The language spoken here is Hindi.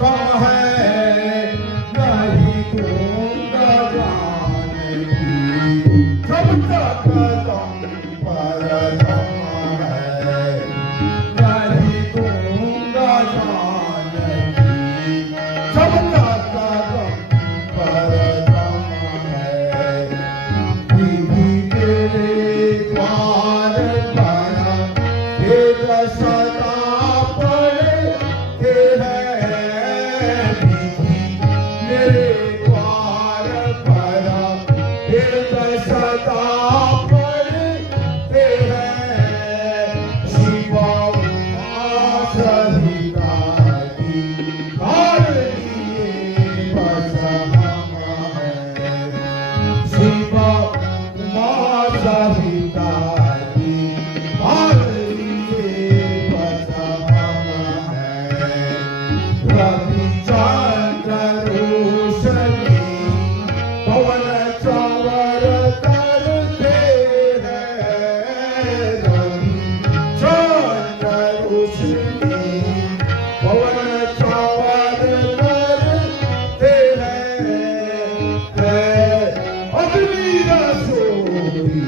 कम है नहीं दूंगा जाने की जब तक तुम पर दम है नहीं दूंगा जाने की जब तक तुम पर दम है बीवी तेरे द्वार पर एक सदा पड़ते हैं बीवी मेरे द्वार पर एक सदा पड़ते हैं शिवा सहिता की कार लिए बस हम हैं शिवा सहिता की कार लिए बस हम हैं रवि चंद्र रोशनी पवन चंवर करते हैं रवि चंद्र रोशनी पवन चंवर करते हैं अग्नि रसोई